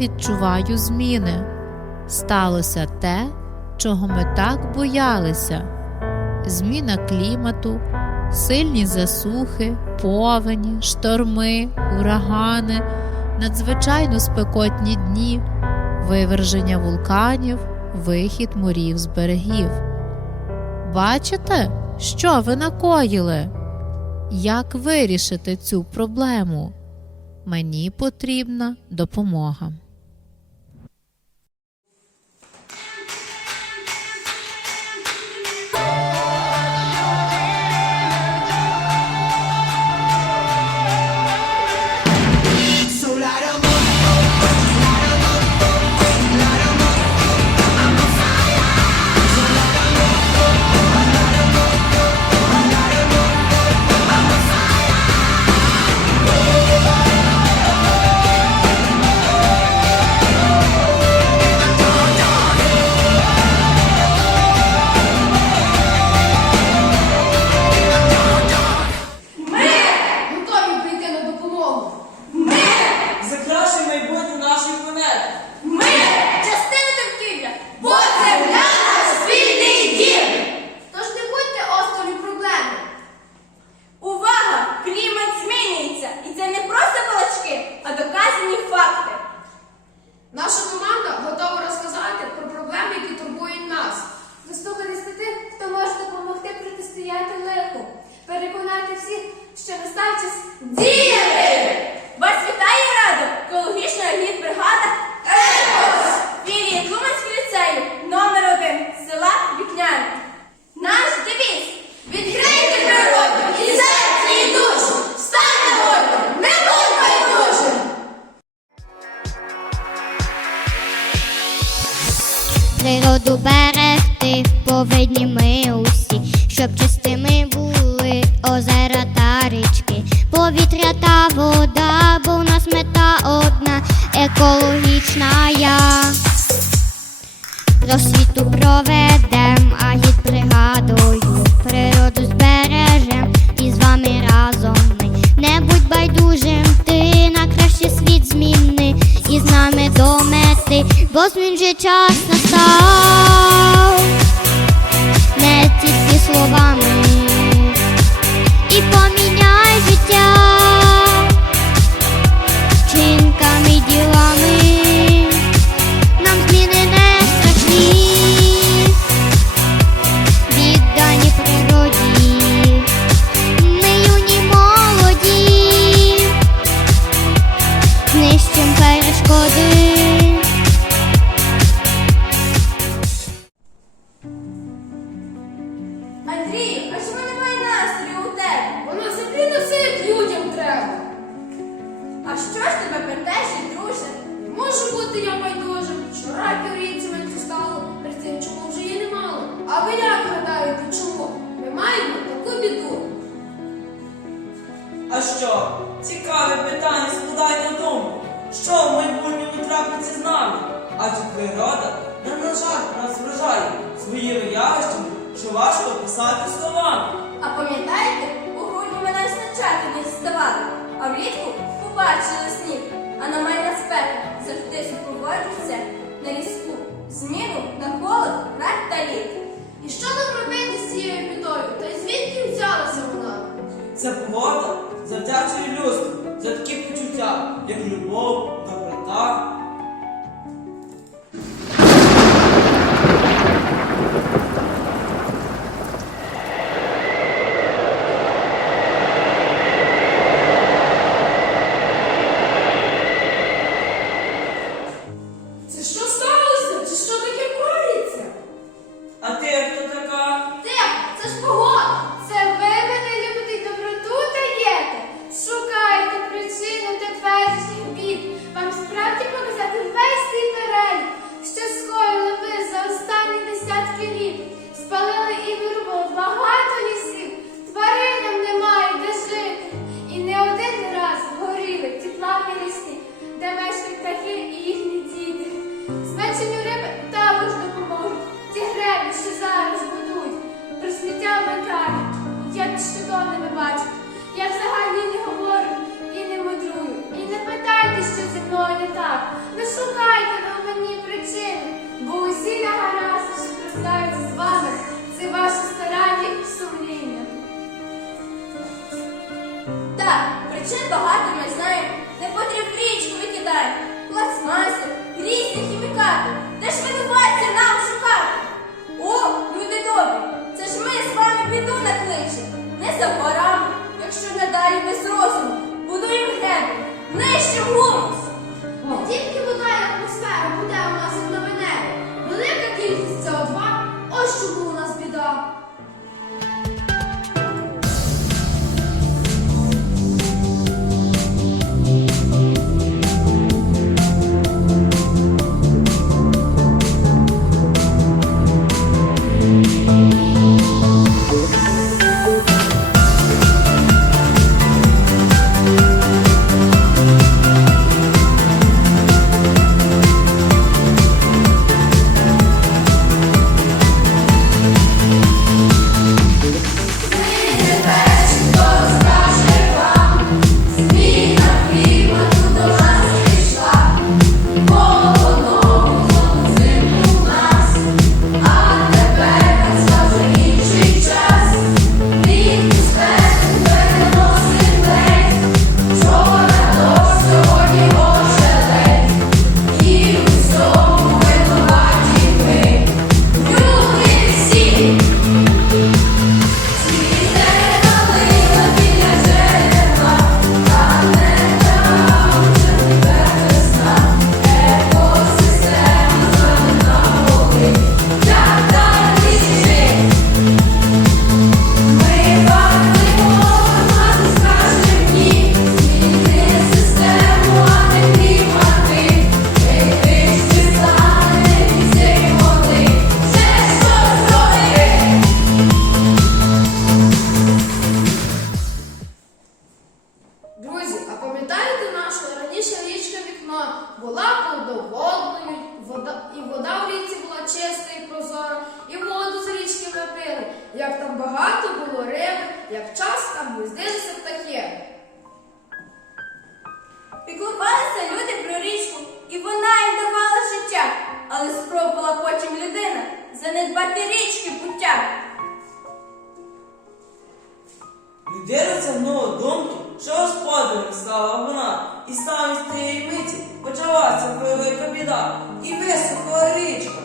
Відчуваю зміни. Сталося те, чого ми так боялися: зміна клімату, сильні засухи, повені, шторми, урагани, надзвичайно спекотні дні, виверження вулканів, вихід морів з берегів. Бачите, що ви накоїли? Як вирішити цю проблему? Мені потрібна допомога. Природу берегти повинні ми усі, щоб чистими були озера та річки, повітря та вода, бо в нас мета одна екологічна я. Просвіту проведем, а гід бригадою природу збережем і з вами разом ми. Не будь байдужим, бо змін же час настав, не тільки словами, що? Цікаве питання складає на думку. Що в майбутньому трапиться з нами? Адже природа, не на жаль, нас вражає своїми явищами, що важко описати словами. А пам'ятаєте, у грудні ми навіть начати не здавали, а влітку побачили сніг, а на мене спека завжди супроводжується на різку зміну на холод, рак та лід. І що нам робити з цією бідою? Та й звідки взялася вона? Ця погода завдячує людству за такі почуття, як любов, доброта. Зменшенню риби також допоможуть. Ті греби, що зараз будуть, про в вмикають. Я щодо не бачу. Я взагалі не говорю і не мудрую. І не питайте, що зі мною не так. Не шукайте ви мені причини, бо усі на гаразд, що трапляються з вами, це ваші старання і сумління. Так, причин багато. зробила потім людина за занедбати річки пуття. Людина тягнула думки, що господарем стала вона, і саме з тієї миті почалася велика біда і висохла річка.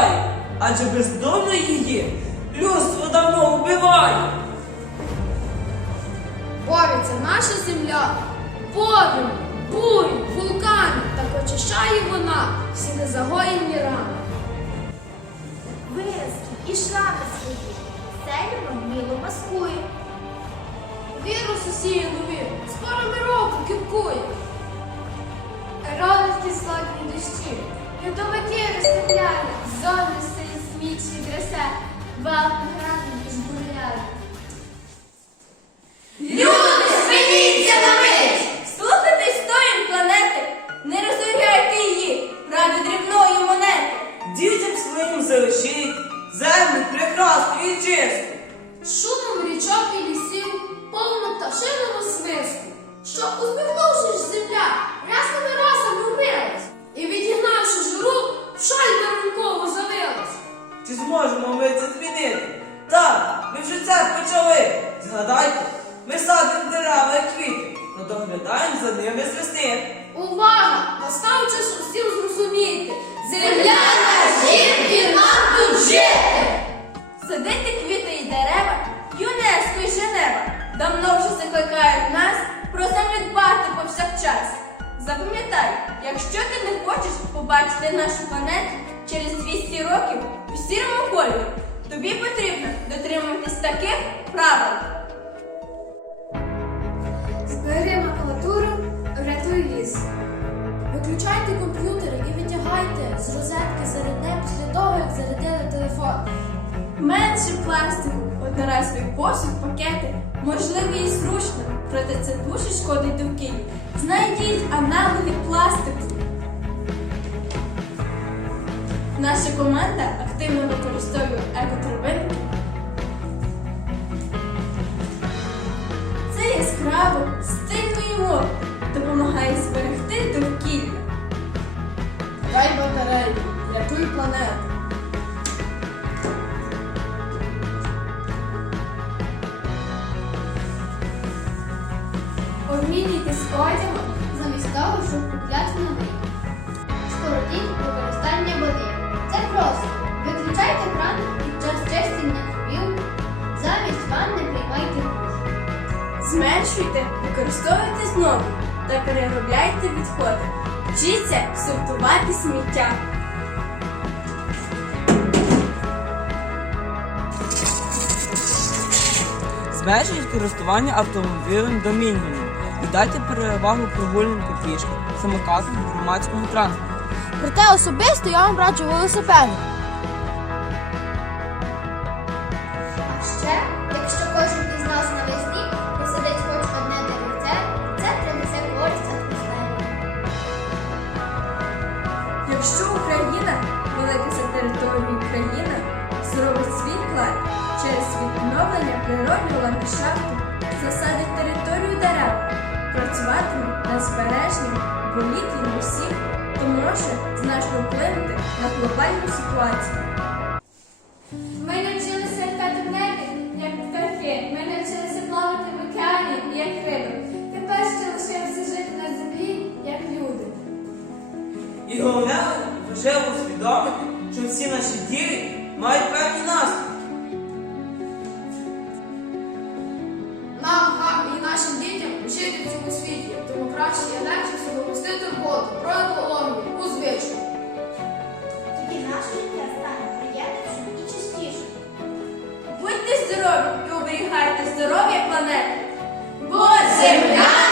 вмирає, адже бездомно її людство давно вбиває. Бореться наша земля повім, бурі, вулкани, та почищає вона всі незагоєні рани. Виразки і шрами свої, сеємо міло маскує. Вірус усіє нові, скоро мирок кипкує. Радості славні дощі. 감사합니다. час. Запам'ятай, якщо ти не хочеш побачити нашу планету через 200 років у сірому кольорі, тобі потрібно дотримуватись таких правил. Зберемо макулатуру, рятуй ліс. Виключайте комп'ютери і витягайте з розетки зарядне після того, як зарядили телефон. Менше пластику, одноразовий посуд, пакети, можливо, і зручно проте це дуже шкодить довкіллю. Знайдіть аналоги пластику. Наша команда активно використовує екотравинки. Це яскраво, стильно і модно, допомагає зберегти довкілля. Дай батарею, рятуй планету. Обмінюйтесь одягом замість того, щоб купляти новий. Скоротіть використання води. Це просто. Виключайте кран під час чистення зубів. Замість ванни приймайте душ. Зменшуйте, використовуйте знову та переробляйте відходи. Вчіться сортувати сміття. Зменшіть користування автомобілем до мінімуму і дайте перевагу прогулянку пішки, самокатам, громадському транспорту. Проте особисто я вам раджу велосипед. А ще, якщо кожен із нас навесні посадить хоч одне деревце, це принесе користь атмосфері. Якщо Україна велика за територією країна, зробить свій вклад через відновлення природнього ландшафту, дерев, працюватиме над збереженням боліт і усіх, то може значно вплинути на глобальну ситуацію. Ми навчилися літати в небі, як птахи. Ми навчилися плавати в океані, як риби. Тепер ще лишилося жити на землі, як люди. І головне, важливо усвідомити, що всі наші дії мають певні наслідки. Тому я все допустити воду про екологію у звичку. Тоді наше життя стане приємнішим і чистішим. Будьте здорові і оберігайте здоров'я планети. Бо земля!